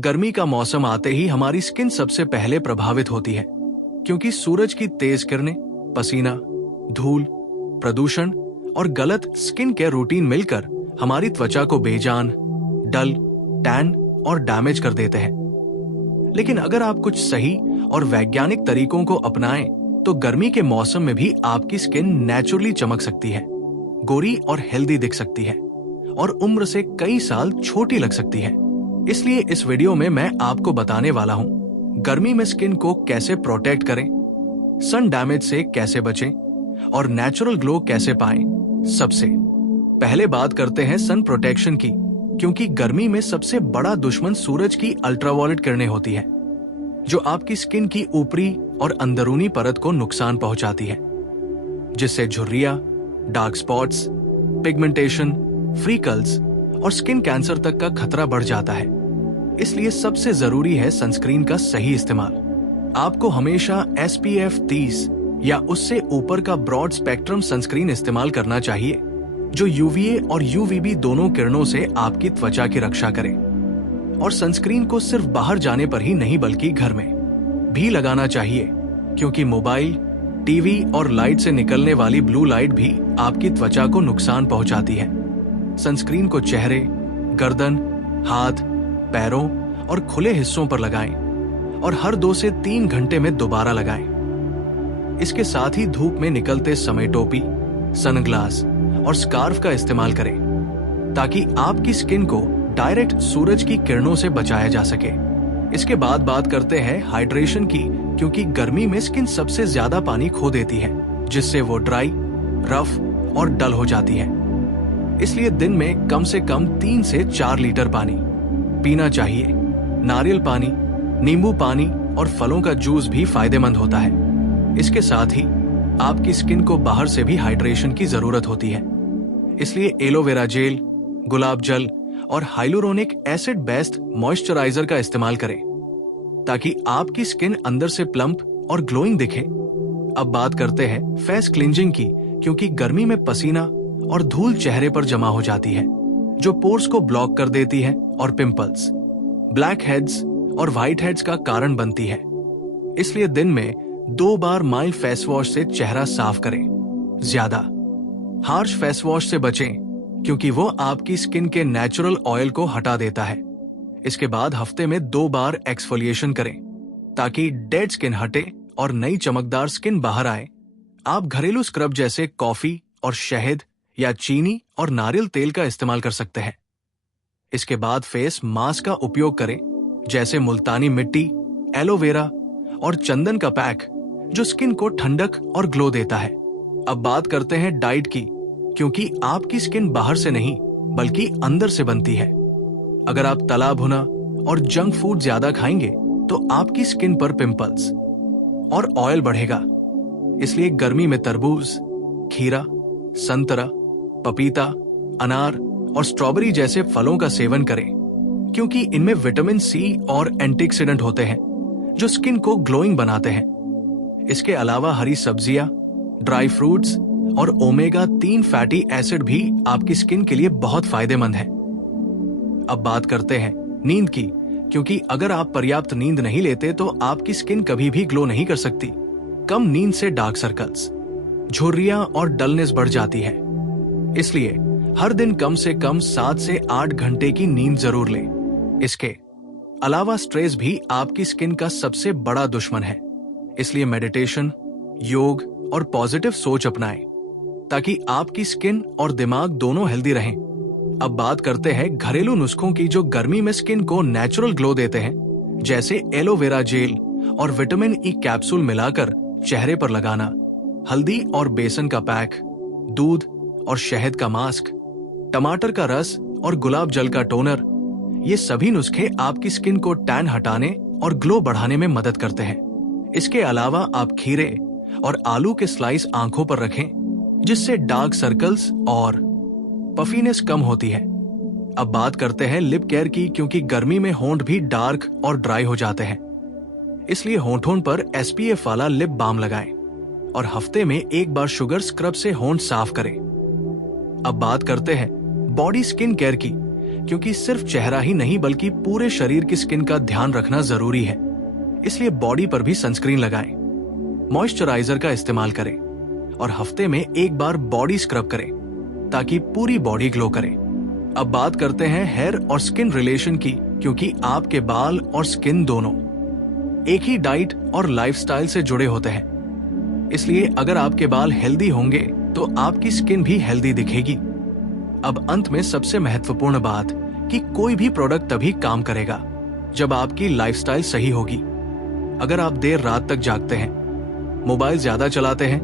गर्मी का मौसम आते ही हमारी स्किन सबसे पहले प्रभावित होती है, क्योंकि सूरज की तेज किरणें, पसीना, धूल, प्रदूषण और गलत स्किन केयर रूटीन मिलकर हमारी त्वचा को बेजान, डल, टैन और डैमेज कर देते हैं। लेकिन अगर आप कुछ सही और वैज्ञानिक तरीकों को अपनाएं, तो गर्मी के मौसम में भी आपकी स्किन नेचुरली चमक सकती है, गोरी और हेल्दी दिख सकती है और उम्र से कई साल छोटी लग सकती है। इसलिए इस वीडियो में मैं आपको बताने वाला हूं, गर्मी में स्किन को कैसे प्रोटेक्ट करें, सन डैमेज से कैसे बचें और नेचुरल ग्लो कैसे पाएं। सबसे पहले बात करते हैं सन प्रोटेक्शन की, क्योंकि गर्मी में सबसे बड़ा दुश्मन सूरज की अल्ट्रावायलेट किरणें होती है, जो आपकी स्किन की ऊपरी और अंदरूनी परत को नुकसान पहुंचाती है, जिससे झुर्रियां, डार्क स्पॉट्स, पिगमेंटेशन, फ्रीकल्स और स्किन कैंसर तक का खतरा बढ़ जाता है। इसलिए सबसे जरूरी है सनस्क्रीन का सही इस्तेमाल। आपको हमेशा SPF 30 या उससे ऊपर का ब्रॉड स्पेक्ट्रम सनस्क्रीन इस्तेमाल करना चाहिए, जो UVA और UVB दोनों किरणों से आपकी त्वचा की रक्षा करे। और सनस्क्रीन को सिर्फ बाहर जाने पर ही नहीं बल्कि घर में भी लगाना चाहिए, क्योंकि मोबाइल, टीवी और लाइट से निकलने वाली ब्लू लाइट भी आपकी त्वचा को नुकसान पहुंचाती है। सनस्क्रीन को चेहरे, गर्दन, हाथ, पैरों और खुले हिस्सों पर लगाएं और हर 2 से 3 घंटे में दोबारा लगाएं। इसके साथ ही धूप में निकलते समय टोपी, सनग्लास और स्कार्फ का इस्तेमाल करें, ताकि आपकी स्किन को डायरेक्ट सूरज की किरणों से बचाया जा सके। इसके बाद बात करते हैं हाइड्रेशन की, क्योंकि गर्मी में स्किन सबसे ज्यादा पानी खो देती है, जिससे वो ड्राई, रफ और डल हो जाती है। इसलिए दिन में कम से कम 3 से 4 लीटर पानी पीना चाहिए। नारियल पानी, नींबू पानी और फलों का जूस भी फायदेमंद होता है। इसके साथ ही आपकी स्किन को बाहर से भी हाइड्रेशन की जरूरत होती है। इसलिए एलोवेरा जेल, गुलाब जल और हाइलुरोनिक एसिड बेस्ड मॉइस्चराइजर का इस्तेमाल करें, ताकि आपकी स्किन अंदर से प्लम्प और ग्लोइंग दिखे। अब बात करते हैं फेस क्लींजिंग की, क्योंकि गर्मी में पसीना और धूल चेहरे पर जमा हो जाती है, जो पोर्स को ब्लॉक कर देती है और पिंपल्स, ब्लैक हेड्स और व्हाइट हेड्स का कारण बनती है। इसलिए दिन में 2 बार माइल्ड फेस वॉश से चेहरा साफ करें। ज्यादा हार्श फेस वॉश से बचें, क्योंकि वो आपकी स्किन के नेचुरल ऑयल को हटा देता है। इसके बाद हफ्ते में 2 बार एक्सफोलिएशन करें, ताकि डेड स्किन हटे और नई चमकदार स्किन बाहर आए। आप घरेलू स्क्रब जैसे कॉफी और शहद या चीनी और नारियल तेल का इस्तेमाल कर सकते हैं। इसके बाद फेस मास्क का उपयोग करें, जैसे मुल्तानी मिट्टी, एलोवेरा और चंदन का पैक, जो स्किन को ठंडक और ग्लो देता है। अब बात करते हैं डाइट की, क्योंकि आपकी स्किन बाहर से नहीं बल्कि अंदर से बनती है। अगर आप तला भुना और जंक फूड ज्यादा खाएंगे, तो आपकी स्किन पर पिंपल्स और ऑयल बढ़ेगा। इसलिए गर्मी में तरबूज, खीरा, संतरा, पपीता, अनार और स्ट्रॉबेरी जैसे फलों का सेवन करें, क्योंकि इनमें विटामिन C और एंटीऑक्सीडेंट होते हैं, जो स्किन को ग्लोइंग बनाते हैं। इसके अलावा हरी सब्जियां, ड्राई फ्रूट्स और ओमेगा 3 फैटी एसिड भी आपकी स्किन के लिए बहुत फायदेमंद है। अब बात करते हैं नींद की, क्योंकि अगर आप पर्याप्त नींद नहीं लेते, तो आपकी स्किन कभी भी ग्लो नहीं कर सकती। कम नींद से डार्क सर्कल्स, झुर्रियां और डलनेस बढ़ जाती है। इसलिए हर दिन कम से कम 7 से 8 घंटे की नींद जरूर लें। इसके अलावा स्ट्रेस भी आपकी स्किन का सबसे बड़ा दुश्मन है। इसलिए मेडिटेशन, योग और पॉजिटिव सोच अपनाएं, ताकि आपकी स्किन और दिमाग दोनों हेल्दी रहें। अब बात करते हैं घरेलू नुस्खों की, जो गर्मी में स्किन को नेचुरल ग्लो देते हैं, जैसे एलोवेरा जेल और विटामिन E कैप्सूल मिलाकर चेहरे पर लगाना, हल्दी और बेसन का पैक, दूध और शहद का मास्क, टमाटर का रस और गुलाब जल का टोनर, ये सभी नुस्खे आपकी स्किन को टैन हटाने और ग्लो बढ़ाने में मदद करते हैं। इसके अलावा आप खीरे और आलू के स्लाइस आंखों पर रखें, जिससे डार्क सर्कल्स और पफीनेस कम होती है। अब बात करते हैं लिप केयर की, क्योंकि गर्मी में होंठ भी डार्क और ड्राई हो जाते हैं। इसलिए होंठों पर SPF वाला लिप बाम लगाएं और हफ्ते में 1 बार शुगर स्क्रब से होंठ साफ करें। अब बात करते हैं बॉडी स्किन केयर की, क्योंकि सिर्फ चेहरा ही नहीं बल्कि पूरे शरीर की स्किन का ध्यान रखना जरूरी है। इसलिए बॉडी पर भी सनस्क्रीन लगाएं, मॉइस्चराइजर का इस्तेमाल करें और हफ्ते में एक बार बॉडी स्क्रब करें ताकि पूरी बॉडी ग्लो करे। अब बात करते हैं हेयर और स्किन रिलेशन की, क्योंकि आपके बाल और स्किन दोनों एक ही डाइट और लाइफस्टाइल से जुड़े होते हैं। इसलिए अगर आपके बाल हेल्दी होंगे तो आपकी स्किन भी हेल्दी दिखेगी। अब अंत में सबसे महत्वपूर्ण बात कि कोई भी प्रोडक्ट तभी काम करेगा जब आपकी लाइफस्टाइल सही होगी। अगर आप देर रात तक जागते हैं, मोबाइल ज्यादा चलाते हैं,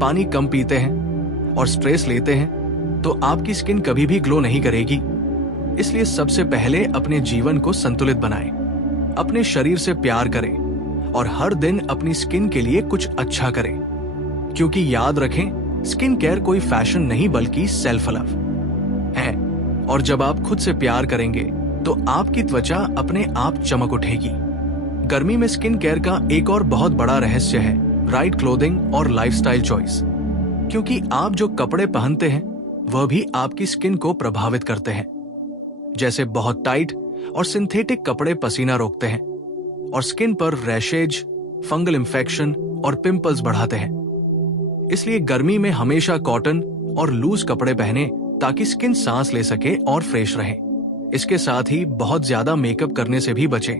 पानी कम पीते हैं और स्ट्रेस लेते हैं तो आपकी स्किन कभी भी ग्लो नहीं करेगी। इसलिए सबसे पहले अपने जीवन को संतुलित बनाएं, अपने शरीर से प्यार करें और हर दिन अपनी स्किन के लिए कुछ अच्छा करें, क्योंकि याद रखें स्किन केयर कोई फैशन नहीं बल्कि सेल्फ लव है। और जब आप खुद से प्यार करेंगे तो आपकी त्वचा अपने आप चमक उठेगी। गर्मी में स्किन केयर का एक और बहुत बड़ा रहस्य है राइट क्लोथिंग और लाइफस्टाइल चॉइस, क्योंकि आप जो कपड़े पहनते हैं वह भी आपकी स्किन को प्रभावित करते हैं। जैसे बहुत टाइट और सिंथेटिक कपड़े पसीना रोकते हैं और स्किन पर रैशेज, फंगल इंफेक्शन और पिंपल्स बढ़ाते हैं। इसलिए गर्मी में हमेशा कॉटन और लूज कपड़े पहने ताकि स्किन सांस ले सके और फ्रेश रहे। इसके साथ ही बहुत ज्यादा मेकअप करने से भी बचें,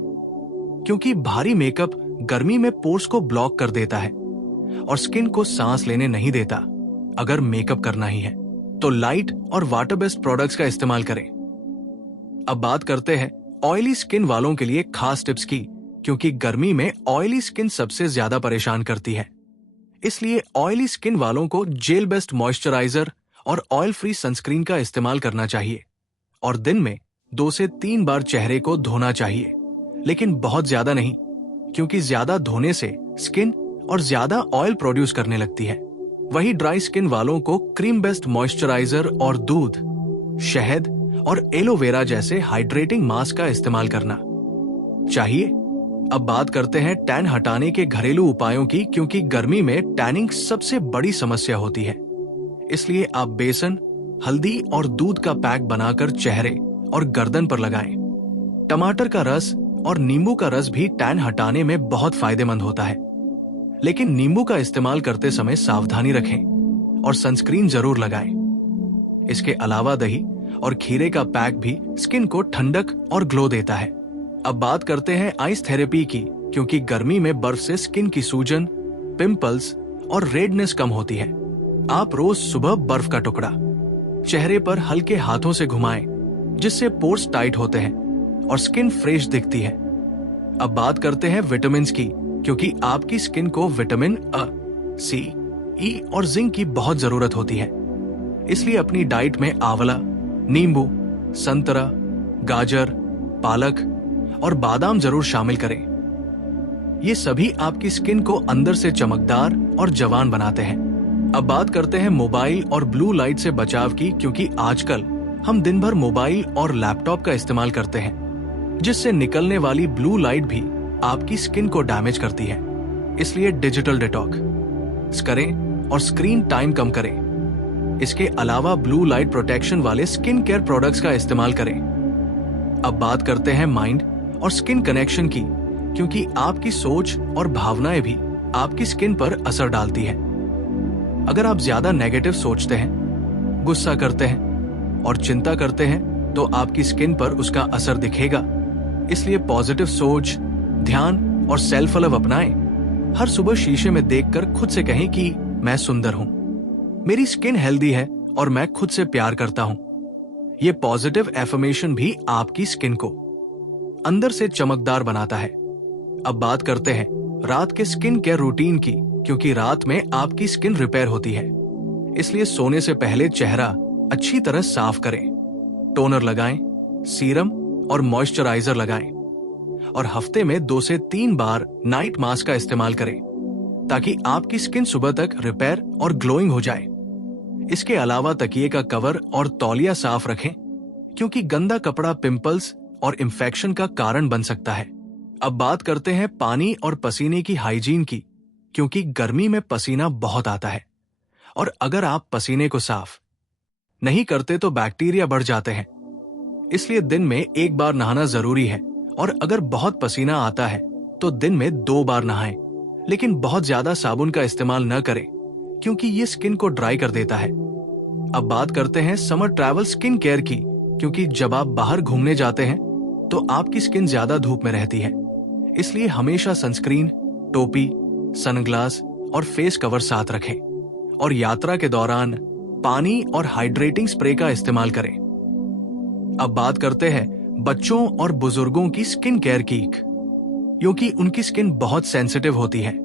क्योंकि भारी मेकअप गर्मी में पोर्स को ब्लॉक कर देता है और स्किन को सांस लेने नहीं देता। अगर मेकअप करना ही है तो लाइट और वाटर बेस्ड प्रोडक्ट्स का इस्तेमाल करें। अब बात करते हैं ऑयली स्किन वालों के लिए खास टिप्स की, क्योंकि गर्मी में ऑयली स्किन सबसे ज्यादा परेशान करती है। इसलिए ऑयली स्किन वालों को जेल बेस्ड मॉइस्चराइजर और ऑयल फ्री सनस्क्रीन का इस्तेमाल करना चाहिए और दिन में 2 से 3 बार चेहरे को धोना चाहिए, लेकिन बहुत ज्यादा नहीं, क्योंकि ज्यादा धोने से स्किन और ज्यादा ऑयल प्रोड्यूस करने लगती है। वही ड्राई स्किन वालों को क्रीम बेस्ड मॉइस्चराइजर और दूध, शहद और एलोवेरा जैसे हाइड्रेटिंग मास्क का इस्तेमाल करना चाहिए। अब बात करते हैं टैन हटाने के घरेलू उपायों की, क्योंकि गर्मी में टैनिंग सबसे बड़ी समस्या होती है। इसलिए आप बेसन, हल्दी और दूध का पैक बनाकर चेहरे और गर्दन पर लगाएं। टमाटर का रस और नींबू का रस भी टैन हटाने में बहुत फायदेमंद होता है, लेकिन नींबू का इस्तेमाल करते समय सावधानी रखें और सनस्क्रीन जरूर लगाएं। इसके अलावा दही और खीरे का पैक भी स्किन को ठंडक और ग्लो देता है। अब बात करते हैं आइस थेरेपी की, क्योंकि गर्मी में बर्फ से स्किन की सूजन, पिंपल्स और रेडनेस कम होती है। आप रोज सुबह बर्फ का टुकड़ा चेहरे पर हल्के हाथों से घुमाएं, जिससे पोर्स टाइट होते हैं और स्किन फ्रेश दिखती है। अब बात करते हैं विटामिन की, क्योंकि आपकी स्किन को विटामिन अ, सी, ई और जिंक की बहुत जरूरत होती है। इसलिए अपनी डाइट में आंवला, नींबू, संतरा, गाजर, पालक और बादाम जरूर शामिल करें। ये सभी आपकी स्किन को अंदर से चमकदार और जवान बनाते हैं। अब बात करते हैं मोबाइल और ब्लू लाइट से बचाव की, क्योंकि आजकल हम दिन भर मोबाइल और लैपटॉप का इस्तेमाल करते हैं, जिससे निकलने वाली ब्लू लाइट भी आपकी स्किन को डैमेज करती है। इसलिए डिजिटल डिटॉक्स करें और स्क्रीन टाइम कम करें। इसके अलावा ब्लू लाइट प्रोटेक्शन वाले स्किन केयर प्रोडक्ट्स का इस्तेमाल करें। अब बात करते हैं माइंड और स्किन कनेक्शन की, क्योंकि आपकी सोच और भावनाएं भी आपकी स्किन पर असर डालती है। अगर आप ज्यादा नेगेटिव सोचते हैं, गुस्सा करते हैं और चिंता करते हैं तो आपकी स्किन पर उसका असर दिखेगा। इसलिए पॉजिटिव सोच, ध्यान और सेल्फ लव अपनाएं। हर सुबह शीशे में देखकर खुद से कहें कि मैं सुंदर हूं, मेरी स्किन हेल्दी है और मैं खुद से प्यार करता हूं। ये पॉजिटिव एफर्मेशन भी आपकी स्किन को अंदर से चमकदार बनाता है। अब बात करते हैं रात के स्किन केयर रूटीन की, क्योंकि रात में आपकी स्किन रिपेयर होती है। इसलिए सोने से पहले चेहरा अच्छी तरह साफ करें, टोनर लगाएं, सीरम और मॉइस्चराइजर लगाएं और हफ्ते में 2 से 3 बार नाइट मास्क का इस्तेमाल करें, ताकि आपकी स्किन सुबह तक रिपेयर और ग्लोइंग हो जाए। इसके अलावा तकिए का कवर और तौलिया साफ रखें, क्योंकि गंदा कपड़ा पिंपल्स और इंफेक्शन का कारण बन सकता है। अब बात करते हैं पानी और पसीने की हाइजीन की, क्योंकि गर्मी में पसीना बहुत आता है और अगर आप पसीने को साफ नहीं करते तो बैक्टीरिया बढ़ जाते हैं। इसलिए दिन में एक बार नहाना जरूरी है। और अगर बहुत पसीना आता है तो दिन में 2 बार नहाएं, लेकिन बहुत ज्यादा साबुन का इस्तेमाल न करें क्योंकि ये स्किन को ड्राई कर देता है। अब बात करते हैं समर ट्रैवल स्किन केयर की, क्योंकि जब आप बाहर घूमने जाते हैं तो आपकी स्किन ज्यादा धूप में रहती है। इसलिए हमेशा सनस्क्रीन, टोपी, सनग्लास और फेस कवर साथ रखें और यात्रा के दौरान पानी और हाइड्रेटिंग स्प्रे का इस्तेमाल करें। अब बात करते हैं बच्चों और बुजुर्गों की स्किन केयर की, क्योंकि उनकी स्किन बहुत सेंसिटिव होती है।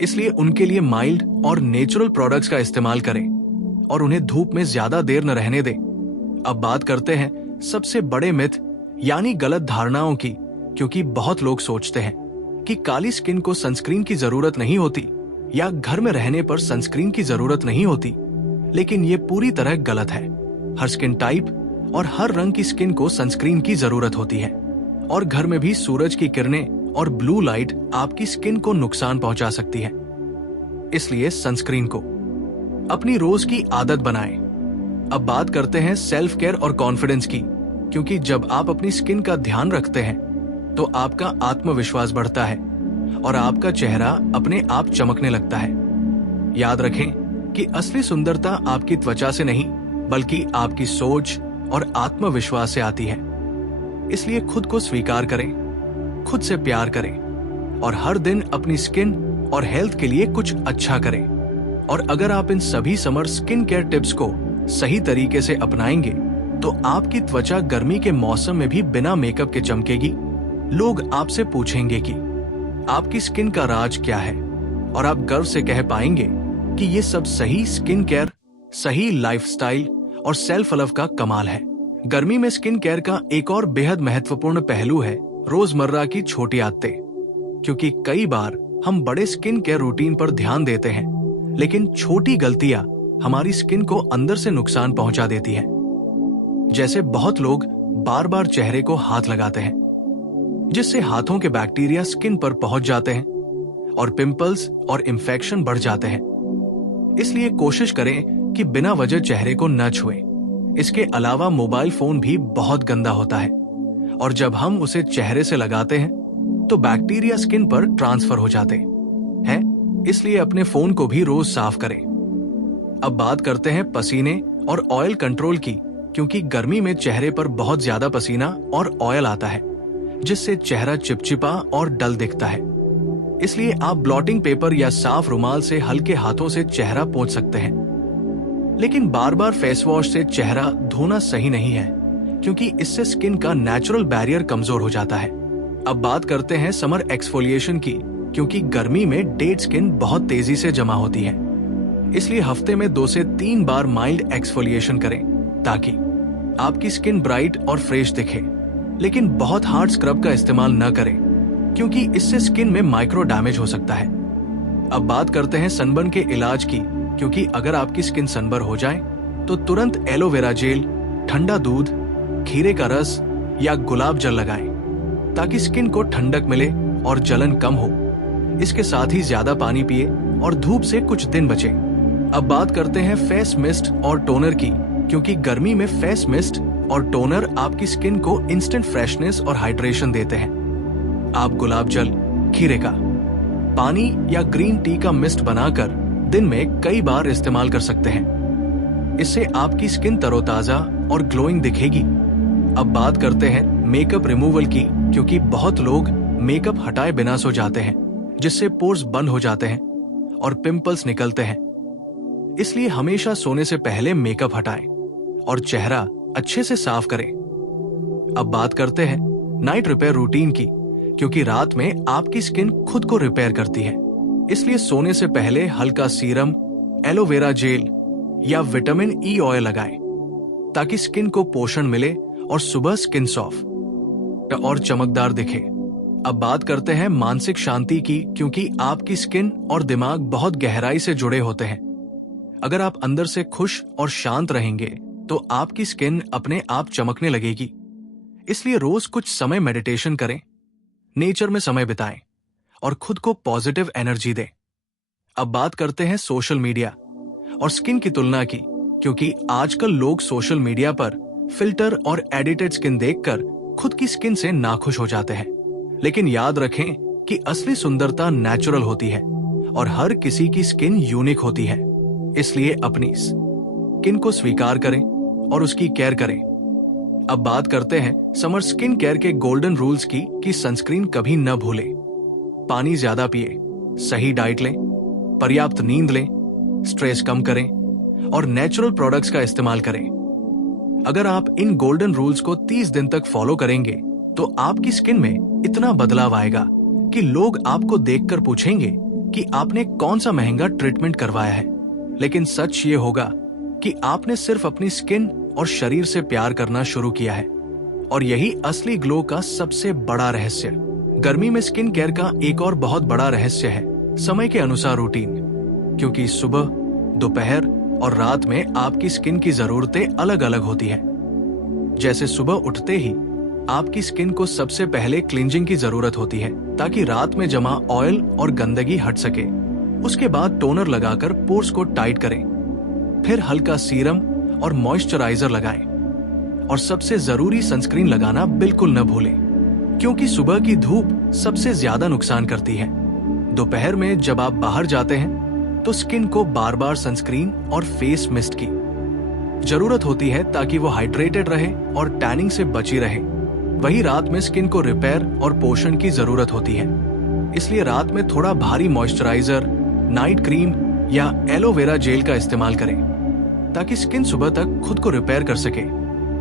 इसलिए उनके लिए माइल्ड और नेचुरल प्रोडक्ट्स का इस्तेमाल करें और उन्हें धूप में ज्यादा देर न रहने दें। अब बात करते हैं सबसे बड़े मिथ यानी गलत धारणाओं की, क्योंकि बहुत लोग सोचते हैं कि काली स्किन को सनस्क्रीन की जरूरत नहीं होती या घर में रहने पर सनस्क्रीन की जरूरत नहीं होती, लेकिन ये पूरी तरह गलत है। हर स्किन टाइप और हर रंग की स्किन को सनस्क्रीन की जरूरत होती है और घर में भी सूरज की किरणें और ब्लू लाइट आपकी स्किन को नुकसान पहुंचा सकती है। इसलिए सनस्क्रीन को अपनी रोज की आदत बनाएं। अब बात करते हैं सेल्फ केयर और कॉन्फिडेंस की, क्योंकि जब आप अपनी स्किन का ध्यान रखते हैं तो आपका आत्मविश्वास बढ़ता है और आपका चेहरा अपने आप चमकने लगता है। याद रखें कि असली सुंदरता आपकी त्वचा से नहीं बल्कि आपकी सोच और आत्मविश्वास से आती है। इसलिए खुद को स्वीकार करें, खुद से प्यार करें और हर दिन अपनी स्किन और हेल्थ के लिए कुछ अच्छा करें। और अगर आप इन सभी समर स्किन केयर टिप्स को सही तरीके से अपनाएंगे तो आपकी त्वचा गर्मी के मौसम में भी बिना मेकअप के चमकेगी। लोग आपसे पूछेंगे कि आपकी स्किन का राज क्या है और आप गर्व से कह पाएंगे कि ये सब सही स्किन केयर, सही लाइफस्टाइल और सेल्फ लव का कमाल है। गर्मी में स्किन केयर का एक और बेहद महत्वपूर्ण पहलू है रोजमर्रा की छोटी आदतें, क्योंकि कई बार हम बड़े स्किन केयर रूटीन पर ध्यान देते हैं लेकिन छोटी गलतियां हमारी स्किन को अंदर से नुकसान पहुंचा देती है। जैसे बहुत लोग बार बार चेहरे को हाथ लगाते हैं जिससे हाथों के बैक्टीरिया स्किन पर पहुंच जाते हैं और पिंपल्स और इंफेक्शन बढ़ जाते हैं। इसलिए कोशिश करें कि बिना वजह चेहरे को न छुएं। इसके अलावा मोबाइल फोन भी बहुत गंदा होता है और जब हम उसे चेहरे से लगाते हैं तो बैक्टीरिया स्किन पर ट्रांसफर हो जाते हैं। इसलिए अपने फोन को भी रोज साफ करें। अब बात करते हैं पसीने और ऑयल कंट्रोल की, क्योंकि गर्मी में चेहरे पर बहुत ज्यादा पसीना और ऑयल आता है जिससे चेहरा चिपचिपा और डल दिखता है। इसलिए आप ब्लॉटिंग पेपर या साफ रुमाल से हल्के हाथों से चेहरा पोंछ सकते हैं, लेकिन बार बार फेस वॉश से चेहरा धोना सही नहीं है क्योंकि इससे स्किन का नेचुरल बैरियर कमजोर हो जाता है। अब बात करते हैं समर एक्सफोलिएशन की, क्योंकि गर्मी में डेड स्किन बहुत तेजी से जमा होती है। इसलिए हफ्ते में 2 से 3 बार माइल्ड एक्सफोलिएशन करें ताकि आपकी स्किन ब्राइट और फ्रेश दिखे, लेकिन बहुत हार्ड स्क्रब का इस्तेमाल न करें क्योंकि इससे स्किन में माइक्रो डैमेज हो सकता है। अब बात करते हैं सनबर्न के इलाज की, क्योंकि अगर आपकी स्किन सनबर्न हो जाए तो तुरंत एलोवेरा जेल, ठंडा दूध, खीरे का रस या गुलाब जल लगाएं ताकि स्किन को ठंडक मिले और जलन कम हो। इसके साथ ही ज्यादा पानी पिए और धूप से कुछ दिन बचें। अब बात करते हैं फेस मिस्ट और टोनर की, क्योंकि गर्मी में फेस मिस्ट और टोनर आपकी स्किन को इंस्टेंट फ्रेशनेस और हाइड्रेशन देते हैं। आप गुलाब जल, खीरे का पानी या ग्रीन टी का मिस्ट बनाकर दिन में कई बार इस्तेमाल कर सकते हैं। इससे आपकी स्किन तरोताजा और ग्लोइंग दिखेगी। अब बात करते हैं मेकअप रिमूवल की, क्योंकि बहुत लोग मेकअप हटाए बिना सो जाते हैं जिससे पोर्स बंद हो जाते हैं और पिंपल्स निकलते हैं। इसलिए हमेशा सोने से पहले मेकअप हटाएं और चेहरा अच्छे से साफ करें। अब बात करते हैं नाइट रिपेयर रूटीन की, क्योंकि रात में आपकी स्किन खुद को रिपेयर करती है। इसलिए सोने से पहले हल्का सीरम, एलोवेरा जेल या विटामिन ई ऑयल लगाएं ताकि स्किन को पोषण मिले और सुबह स्किन सॉफ्ट और चमकदार दिखे। अब बात करते हैं मानसिक शांति की, क्योंकि आपकी स्किन और दिमाग बहुत गहराई से जुड़े होते हैं। अगर आप अंदर से खुश और शांत रहेंगे तो आपकी स्किन अपने आप चमकने लगेगी। इसलिए रोज कुछ समय मेडिटेशन करें, नेचर में समय बिताएं और खुद को पॉजिटिव एनर्जी दें। अब बात करते हैं सोशल मीडिया और स्किन की तुलना की, क्योंकि आजकल लोग सोशल मीडिया पर फिल्टर और एडिटेड स्किन देखकर खुद की स्किन से नाखुश हो जाते हैं। लेकिन याद रखें कि असली सुंदरता नेचुरल होती है और हर किसी की स्किन यूनिक होती है। इसलिए अपनी स्किन को स्वीकार करें और उसकी केयर करें। अब बात करते हैं समर स्किन केयर के गोल्डन रूल्स की कि सनस्क्रीन कभी न भूलें, पानी ज्यादा पिए, सही डाइट लें, पर्याप्त नींद लें, स्ट्रेस कम करें और नेचुरल प्रोडक्ट्स का इस्तेमाल करें। अगर आप इन गोल्डन रूल्स को 30 दिन तक फॉलो करेंगे तो आपकी स्किन में इतना बदलाव आएगा कि लोग आपको देखकर पूछेंगे कि आपने कौन सा महंगा ट्रीटमेंट करवाया है। लेकिन सच ये होगा कि आपने सिर्फ अपनी स्किन और शरीर से प्यार करना शुरू किया है। और यही असली ग्लो का सबसे बड़ा रहस्य। गर्मी में स्किन केयर का एक और बहुत बड़ा रहस्य है समय के अनुसार रूटीन, क्योंकि सुबह, दोपहर और रात में आपकी स्किन की जरूरतें अलग अलग होती है। जैसे सुबह उठते ही आपकी स्किन को सबसे पहले क्लींजिंग की जरूरत होती है ताकि रात में जमा ऑयल और गंदगी हट सके। उसके बाद टोनर लगाकर पोर्स को टाइट करें, फिर हल्का सीरम और मॉइस्चराइजर लगाएं और सबसे जरूरी सनस्क्रीन लगाना बिल्कुल न भूलें, क्योंकि सुबह की धूप सबसे ज्यादा नुकसान करती है। दोपहर में जब आप बाहर जाते हैं तो स्किन को बार बार सनस्क्रीन और फेस मिस्ट की जरूरत होती है ताकि वो हाइड्रेटेड रहे और टैनिंग से बची रहे। वही रात में स्किन को रिपेयर और पोषण की जरूरत होती है, इसलिए रात में थोड़ा भारी मॉइस्चराइजर, नाइट क्रीम या एलोवेरा जेल का इस्तेमाल करें ताकि स्किन सुबह तक खुद को रिपेयर कर सके।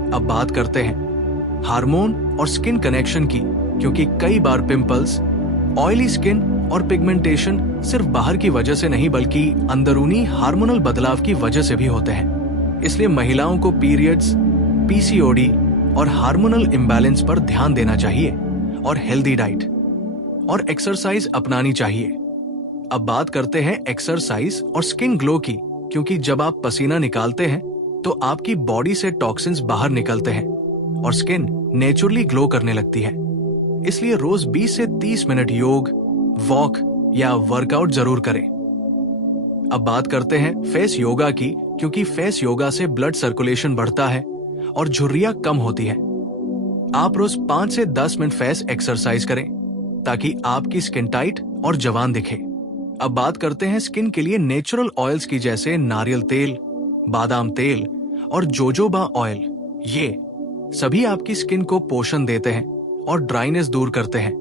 अब बात करते हैं हार्मोन और स्किन कनेक्शन की, क्योंकि कई बार पिंपल्स, ऑयली स्किन और पिगमेंटेशन सिर्फ बाहर की वजह से नहीं बल्कि अंदरूनी हार्मोनल बदलाव की वजह से भी होते हैं। इसलिए महिलाओं को पीरियड्स, पीसीओडी और हार्मोनल इम्बैलेंस पर ध्यान देना चाहिए और हेल्दी डाइट और एक्सरसाइज अपनानी चाहिए। अब बात करते हैं एक्सरसाइज और स्किन ग्लो की, क्योंकि जब आप पसीना निकालते हैं तो आपकी बॉडी से टॉक्सिन्स बाहर निकलते हैं और स्किन नेचुरली ग्लो करने लगती है। इसलिए रोज 20 से 30 मिनट योग, वॉक या वर्कआउट जरूर करें। अब बात करते हैं फेस योगा की, क्योंकि फेस योगा से ब्लड सर्कुलेशन बढ़ता है और झुर्रियां कम होती है। आप रोज 5 से 10 मिनट फेस एक्सरसाइज करें ताकि आपकी स्किन टाइट और जवान दिखे। अब बात करते हैं स्किन के लिए नेचुरल ऑयल्स की, जैसे नारियल तेल, बादाम तेल और जोजोबा ऑयल। ये सभी आपकी स्किन को पोषण देते हैं और ड्राइनेस दूर करते हैं।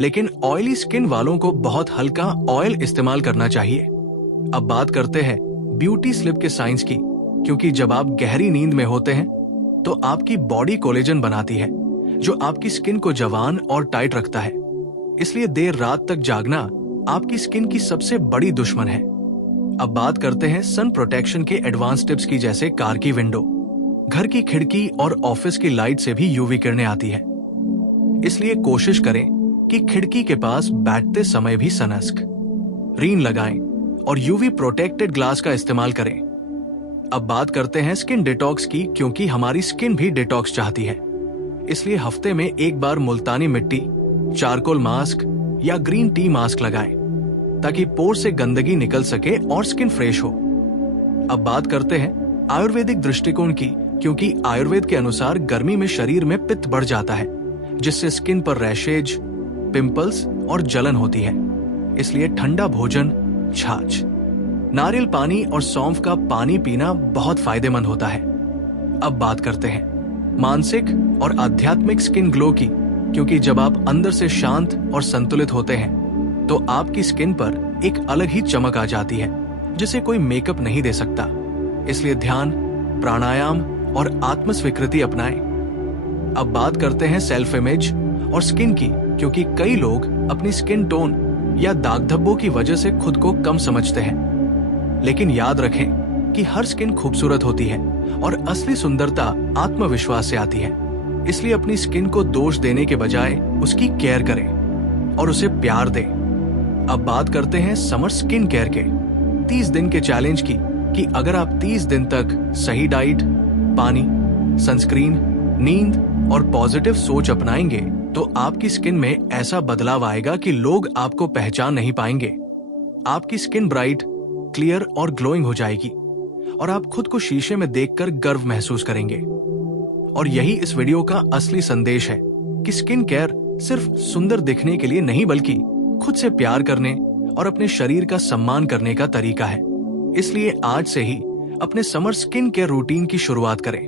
लेकिन ऑयली स्किन वालों को बहुत हल्का ऑयल इस्तेमाल करना चाहिए। अब बात करते हैं ब्यूटी स्लिप के साइंस की, क्योंकि जब आप गहरी नींद में होते हैं तो आपकी बॉडी कोलेजन बनाती है जो आपकी स्किन को जवान और टाइट रखता है। इसलिए देर रात तक जागना आपकी स्किन की सबसे बड़ी दुश्मन है। अब बात करते हैं सन प्रोटेक्शन के एडवांस टिप्स की, जैसे कार की विंडो, घर की खिड़की और ऑफिस की लाइट से भी यूवी किरणें आती है। इसलिए कोशिश करें कि खिड़की के पास बैठते समय भी सनस्क्रीन लगाएं और यूवी प्रोटेक्टेड ग्लास का इस्तेमाल करें। अब बात करते हैं स्किन डिटॉक्स की, क्योंकि हमारी स्किन भी डिटॉक्स चाहती है। इसलिए हफ्ते में एक बार मुल्तानी मिट्टी, चारकोल मास्क या ग्रीन टी मास्क लगाएं ताकि पोर से गंदगी निकल सके और स्किन फ्रेश हो। अब बात करते हैं आयुर्वेदिक दृष्टिकोण की, क्योंकि आयुर्वेद के अनुसार गर्मी में शरीर में पित्त बढ़ जाता है, जिससे स्किन पर रैशेज, पिंपल्स और जलन होती है। इसलिए ठंडा भोजन, छाछ, नारियल पानी और सौंफ का पानी पीना बहुत फायदेमंद होता है। अब बात करते हैं मानसिक और आध्यात्मिक स्किन ग्लो की, क्योंकि जब आप अंदर से शांत और संतुलित होते हैं तो आपकी स्किन पर एक अलग ही चमक आ जाती है जिसे कोई मेकअप नहीं दे सकता। इसलिए ध्यान, प्राणायाम और आत्म स्वीकृति अपनाएं। अब बात करते हैं सेल्फ इमेज और स्किन की, क्योंकि कई लोग अपनी स्किन टोन या दाग धब्बों की वजह से खुद को कम समझते हैं। लेकिन याद रखें कि हर स्किन खूबसूरत होती है और असली सुंदरता आत्मविश्वास से आती है। इसलिए अपनी स्किन को दोष देने के बजाय उसकी केयर करें और उसे प्यार दें। अब बात करते हैं समर स्किन केयर के 30 दिन के चैलेंज की, कि अगर आप 30 दिन तक सही डाइट, पानी, सनस्क्रीन, नींद और पॉजिटिव सोच अपनाएंगे तो आपकी स्किन में ऐसा बदलाव आएगा कि लोग आपको पहचान नहीं पाएंगे। आपकी स्किन ब्राइट, क्लियर और ग्लोइंग हो जाएगी और आप खुद को शीशे में देखकर गर्व महसूस करेंगे। और यही इस वीडियो का असली संदेश है कि स्किन केयर सिर्फ सुंदर दिखने के लिए नहीं बल्कि खुद से प्यार करने और अपने शरीर का सम्मान करने का तरीका है। इसलिए आज से ही अपने समर स्किन केयर रूटीन की शुरुआत करें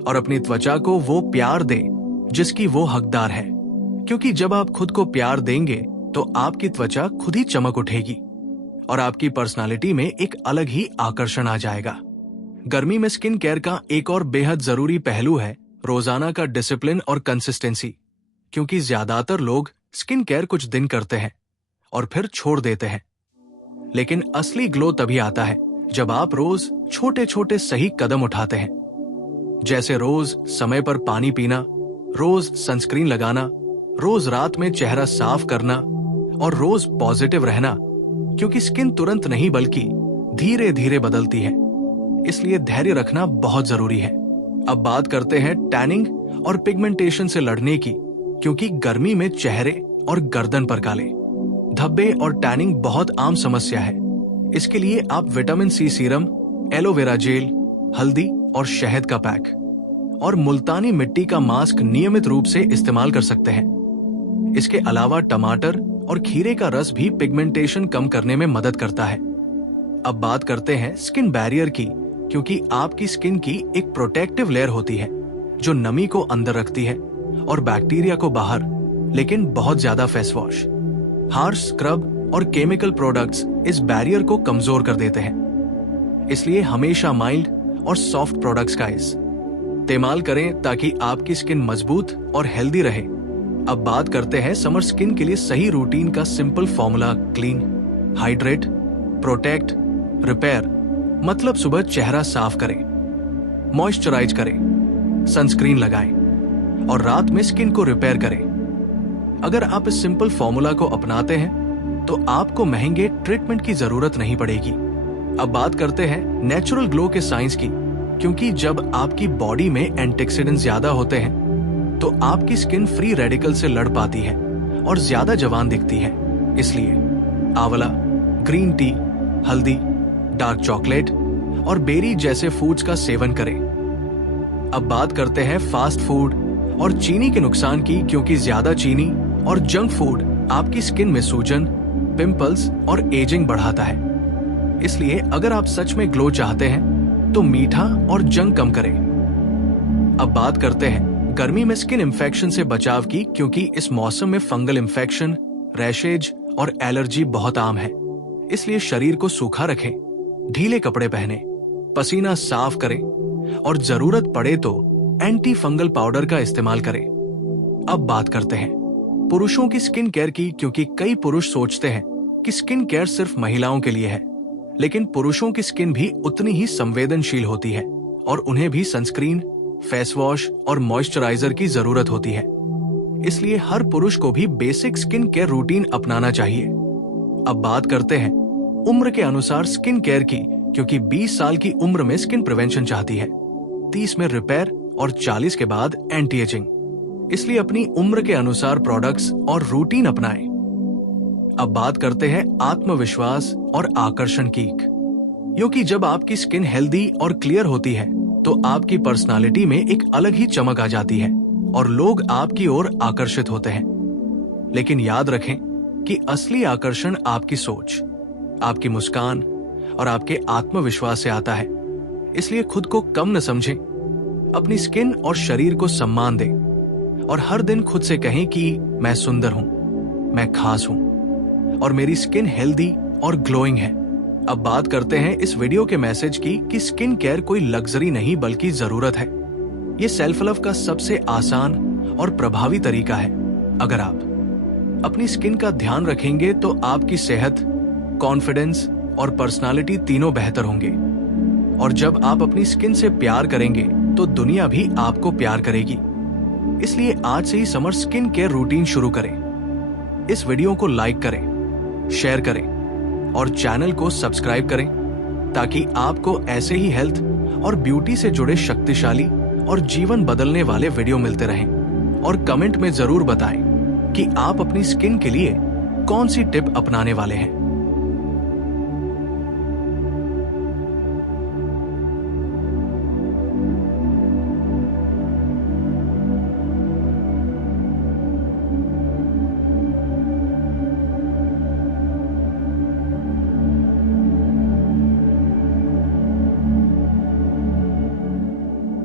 और अपनी त्वचा को वो प्यार दें जिसकी वो हकदार है, क्योंकि जब आप खुद को प्यार देंगे तो आपकी त्वचा खुद ही चमक उठेगी और आपकी पर्सनालिटी में एक अलग ही आकर्षण आ जाएगा। गर्मी में स्किन केयर का एक और बेहद जरूरी पहलू है रोजाना का डिसिप्लिन और कंसिस्टेंसी, क्योंकि ज्यादातर लोग स्किन केयर कुछ दिन करते हैं और फिर छोड़ देते हैं। लेकिन असली ग्लो तभी आता है जब आप रोज छोटे छोटे सही कदम उठाते हैं, जैसे रोज समय पर पानी पीना, रोज सनस्क्रीन लगाना, रोज रात में चेहरा साफ करना और रोज पॉजिटिव रहना, क्योंकि स्किन तुरंत नहीं बल्कि धीरे धीरे बदलती है, इसलिए धैर्य रखना बहुत जरूरी है। अब बात करते हैं टैनिंग और पिगमेंटेशन से लड़ने की, क्योंकि गर्मी में चेहरे और गर्दन पर काले धब्बे और टैनिंग बहुत आम समस्या है। इसके लिए आप vitamin C serum, aloe vera gel, हल्दी और शहद का पैक और मुल्तानी मिट्टी का मास्क नियमित रूप से इस्तेमाल कर सकते हैं। इसके अलावा टमाटर और खीरे का रस भी पिगमेंटेशन कम करने में मदद करता है। अब बात करते हैं स्किन बैरियर की, क्योंकि आपकी स्किन की एक प्रोटेक्टिव लेयर होती है जो नमी को अंदर रखती है और बैक्टीरिया को बाहर, लेकिन बहुत ज्यादा फेस वॉश, हार्श स्क्रब और केमिकल प्रोडक्ट्स इस बैरियर को कमजोर कर देते हैं। इसलिए हमेशा माइल्ड और सॉफ्ट प्रोडक्ट्स का इस्तेमाल करें ताकि आपकी स्किन मजबूत और हेल्दी रहे। अब बात करते हैं समर स्किन के लिए सही रूटीन का simple formula. Clean, hydrate, protect, repair. मतलब सुबह चेहरा साफ करें, मॉइस्चराइज करें, सनस्क्रीन लगाएं और रात में स्किन को रिपेयर करें। अगर आप इस सिंपल फॉर्मूला को अपनाते हैं तो आपको महंगे ट्रीटमेंट की जरूरत नहीं पड़ेगी। अब बात करते हैं नेचुरल ग्लो के साइंस की, क्योंकि जब आपकी बॉडी में एंटीऑक्सीडेंट्स ज्यादा होते हैं तो आपकी स्किन फ्री रेडिकल से लड़ पाती है और ज्यादा जवान दिखती है। इसलिए आंवला, ग्रीन टी, हल्दी, डार्क चॉकलेट और बेरी जैसे फूड्स का सेवन करें। अब बात करते हैं फास्ट फूड और चीनी के नुकसान की, क्योंकि ज्यादा चीनी और जंक फूड आपकी स्किन में सूजन, पिंपल्स और एजिंग बढ़ाता है। इसलिए अगर आप सच में ग्लो चाहते हैं तो मीठा और जंक कम करें। अब बात करते हैं गर्मी में स्किन इंफेक्शन से बचाव की, क्योंकि इस मौसम में फंगल इंफेक्शन, रैशेज और एलर्जी बहुत आम है। इसलिए शरीर को सूखा रखें, ढीले कपड़े पहने, पसीना साफ करें और जरूरत पड़े तो एंटी फंगल पाउडर का इस्तेमाल करें। अब बात करते हैं पुरुषों की स्किन केयर की, क्योंकि कई पुरुष सोचते हैं कि स्किन केयर सिर्फ महिलाओं के लिए है, लेकिन पुरुषों की स्किन भी उतनी ही संवेदनशील होती है और उन्हें भी सनस्क्रीन, फेस वॉश और मॉइस्चराइजर की जरूरत होती है। इसलिए हर पुरुष को भी बेसिक स्किन केयर रूटीन अपनाना चाहिए। अब बात करते हैं उम्र के अनुसार स्किन केयर की, क्योंकि 20 साल की उम्र में स्किन प्रिवेंशन चाहती है, 30 में रिपेयर और 40 के बाद एंटी एजिंग। इसलिए अपनी उम्र के अनुसार प्रोडक्ट्स और रूटीन अपनाएं। अब बात करते हैं आत्मविश्वास और आकर्षण की, क्योंकि जब आपकी स्किन हेल्दी और क्लियर होती है तो आपकी पर्सनालिटी में एक अलग ही चमक आ जाती है और लोग आपकी ओर आकर्षित होते हैं। लेकिन याद रखें कि असली आकर्षण आपकी सोच, आपकी मुस्कान और आपके आत्मविश्वास से आता है। इसलिए खुद को कम न समझें, अपनी स्किन और शरीर को सम्मान दें और हर दिन खुद से कहें कि मैं सुंदर हूं, मैं खास हूं और मेरी स्किन हेल्दी और ग्लोइंग है। अब बात करते हैं इस वीडियो के मैसेज की कि स्किन केयर कोई लग्जरी नहीं बल्कि जरूरत है। ये सेल्फ लव का सबसे आसान और प्रभावी तरीका है। अगर आप अपनी स्किन का ध्यान रखेंगे तो आपकी सेहत, कॉन्फिडेंस और पर्सनालिटी तीनों बेहतर होंगे। और जब आप अपनी स्किन से प्यार करेंगे तो दुनिया भी आपको प्यार करेगी। इसलिए आज से ही समर स्किन केयर रूटीन शुरू करें। इस वीडियो को लाइक करें, शेयर करें और चैनल को सब्सक्राइब करें, ताकि आपको ऐसे ही हेल्थ और ब्यूटी से जुड़े शक्तिशाली और जीवन बदलने वाले वीडियो मिलते रहें। और कमेंट में जरूर बताएं कि आप अपनी स्किन के लिए कौन सी टिप अपनाने वाले हैं।